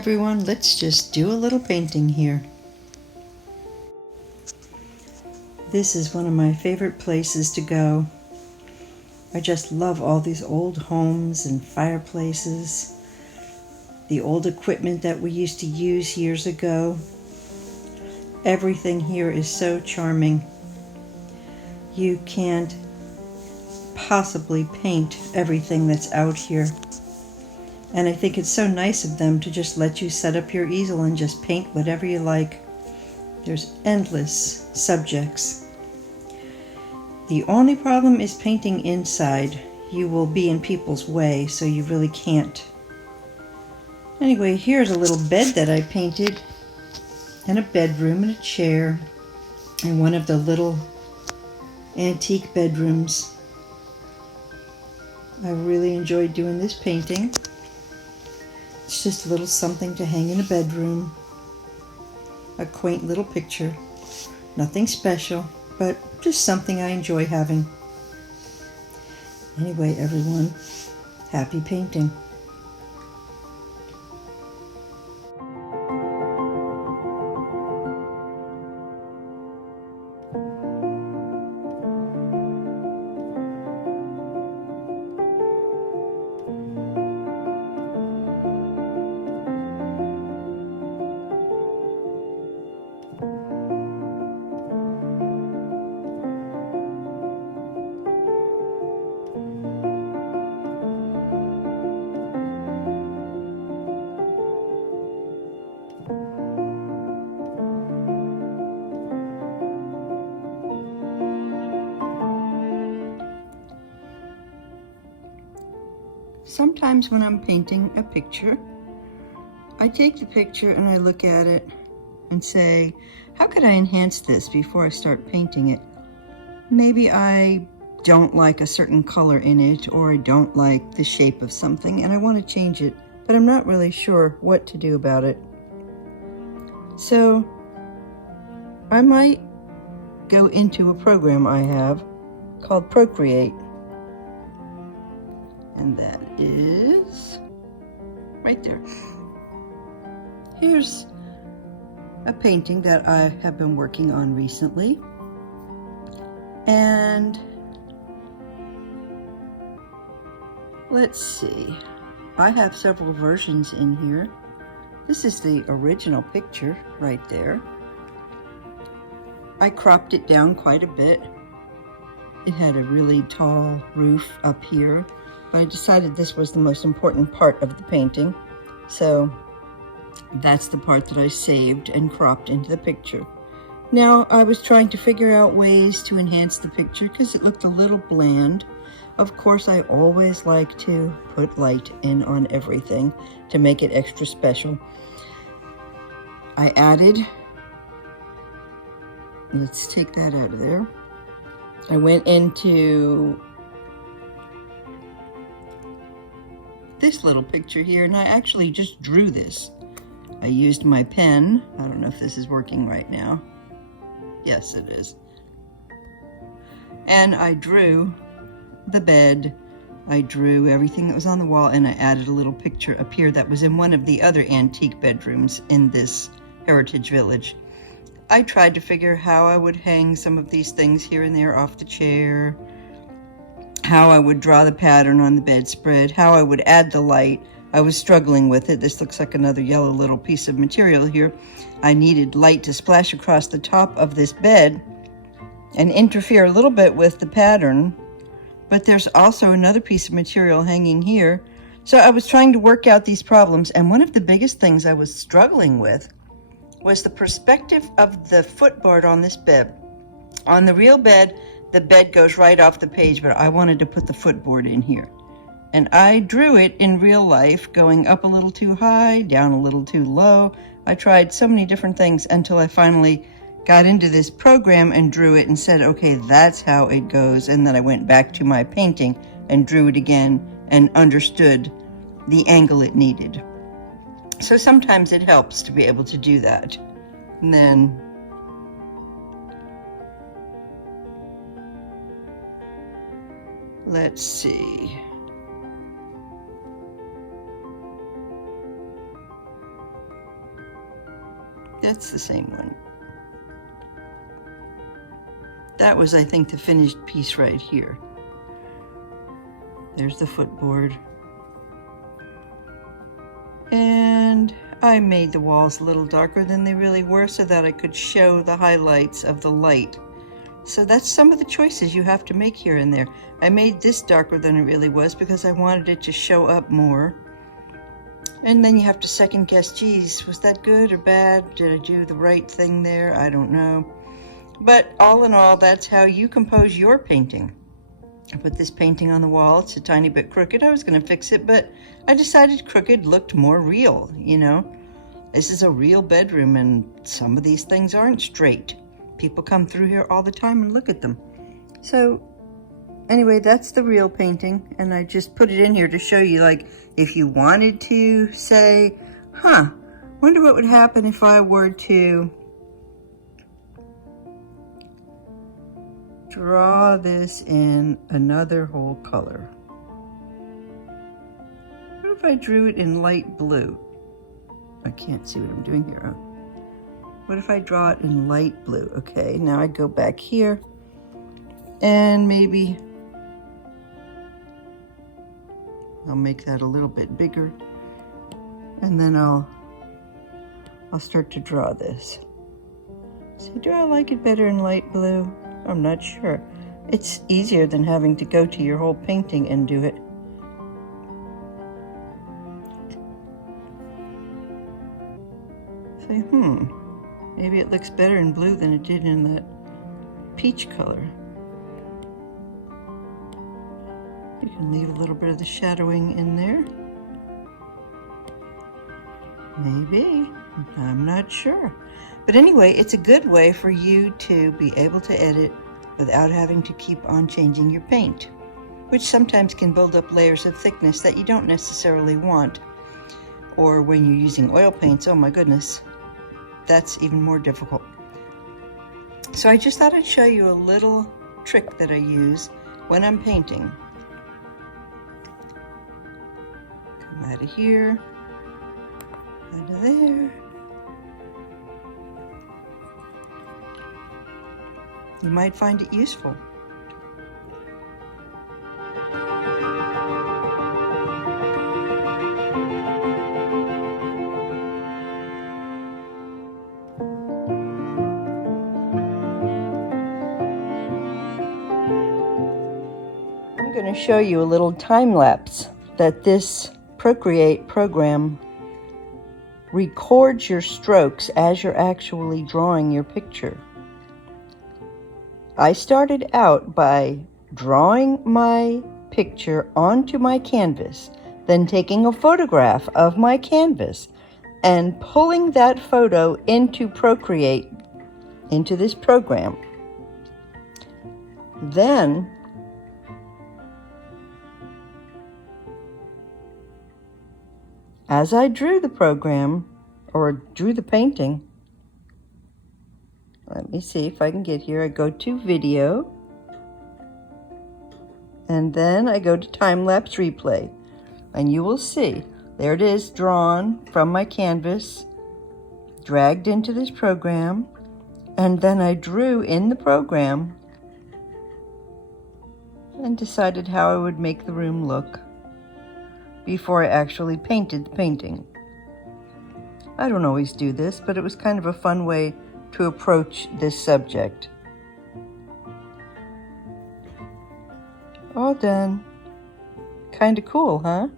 everyone, let's just do a little painting here. This is one of my favorite places to go. I just love all these old homes and fireplaces, the old equipment that we used to use years ago. Everything here is so charming. You can't possibly paint everything that's out here. And I think it's so nice of them to just let you set up your easel and just paint whatever you like. There's endless subjects. The only problem is painting inside. You will be in people's way, so you really can't. Anyway, here's a little bed that I painted, and a bedroom and a chair, and one of the little antique bedrooms. I really enjoyed doing this painting. It's just a little something to hang in a bedroom. A quaint little picture. Nothing special, but just something I enjoy having. Anyway, everyone, happy painting. Sometimes when I'm painting a picture, I take the picture and I look at it and say, how could I enhance this before I start painting it? Maybe I don't like a certain color in it, or I don't like the shape of something and I want to change it, but I'm not really sure what to do about it. So I might go into a program I have called Procreate. And that is right there. Here's a painting that I have been working on recently. And let's see, I have several versions in here. This is the original picture right there. I cropped it down quite a bit. It had a really tall roof up here. I decided this was the most important part of the painting, so that's the part that I saved and cropped into the picture. Now, I was trying to figure out ways to enhance the picture because it looked a little bland. Of course, I always like to put light in on everything to make it extra special. I added, let's take that out of there. I went into this little picture here, and I actually just drew this. I used my pen. I don't know if this is working right now. Yes, it is. And I drew the bed. I drew everything that was on the wall, and I added a little picture up here that was in one of the other antique bedrooms in this heritage village. I tried to figure how I would hang some of these things here and there off the chair, how I would draw the pattern on the bedspread, how I would add the light. I was struggling with it. This looks like another yellow little piece of material here. I needed light to splash across the top of this bed and interfere a little bit with the pattern, but there's also another piece of material hanging here. So I was trying to work out these problems, and one of the biggest things I was struggling with was the perspective of the footboard on this bed. On the real bed, the bed goes right off the page, but I wanted to put the footboard in here. And I drew it in real life, going up a little too high, down a little too low. I tried so many different things until I finally got into this program and drew it and said, okay, that's how it goes. And then I went back to my painting and drew it again and understood the angle it needed. So sometimes it helps to be able to do that. And then let's see. That's the same one. That was, I think, the finished piece right here. There's the footboard. And I made the walls a little darker than they really were so that I could show the highlights of the light. So that's some of the choices you have to make here and there. I made this darker than it really was because I wanted it to show up more. And then you have to second guess, geez, was that good or bad? Did I do the right thing there? I don't know. But all in all, that's how you compose your painting. I put this painting on the wall. It's a tiny bit crooked. I was going to fix it, but I decided crooked looked more real, you know. This is a real bedroom, and some of these things aren't straight. People come through here all the time and look at them. So anyway, that's the real painting, and I just put it in here to show you, like, if you wanted to say, wonder what would happen if I were to draw this in another whole color. What if I drew it in light blue? I can't see what I'm doing here. What if I draw it in light blue? Okay, now I go back here and maybe I'll make that a little bit bigger, and then I'll start to draw this. See, do I like it better in light blue? I'm not sure. It's easier than having to go to your whole painting and do it. Say, maybe it looks better in blue than it did in that peach color. You can leave a little bit of the shadowing in there. Maybe, I'm not sure. But anyway, it's a good way for you to be able to edit without having to keep on changing your paint, which sometimes can build up layers of thickness that you don't necessarily want. Or when you're using oil paints, oh my goodness, that's even more difficult. So I just thought I'd show you a little trick that I use when I'm painting. Come out of here, out of there. You might find it useful. I'm going to show you a little time lapse that this Procreate program records your strokes as you're actually drawing your picture. I started out by drawing my picture onto my canvas, then taking a photograph of my canvas and pulling that photo into Procreate, into this program. Then as I drew the program, or drew the painting, let me see if I can get here. I go to video, and then I go to time-lapse replay, and you will see, there it is, drawn from my canvas, dragged into this program, and then I drew in the program and decided how I would make the room look before I actually painted the painting. I don't always do this, but it was kind of a fun way to approach this subject. All done. Kind of cool, huh?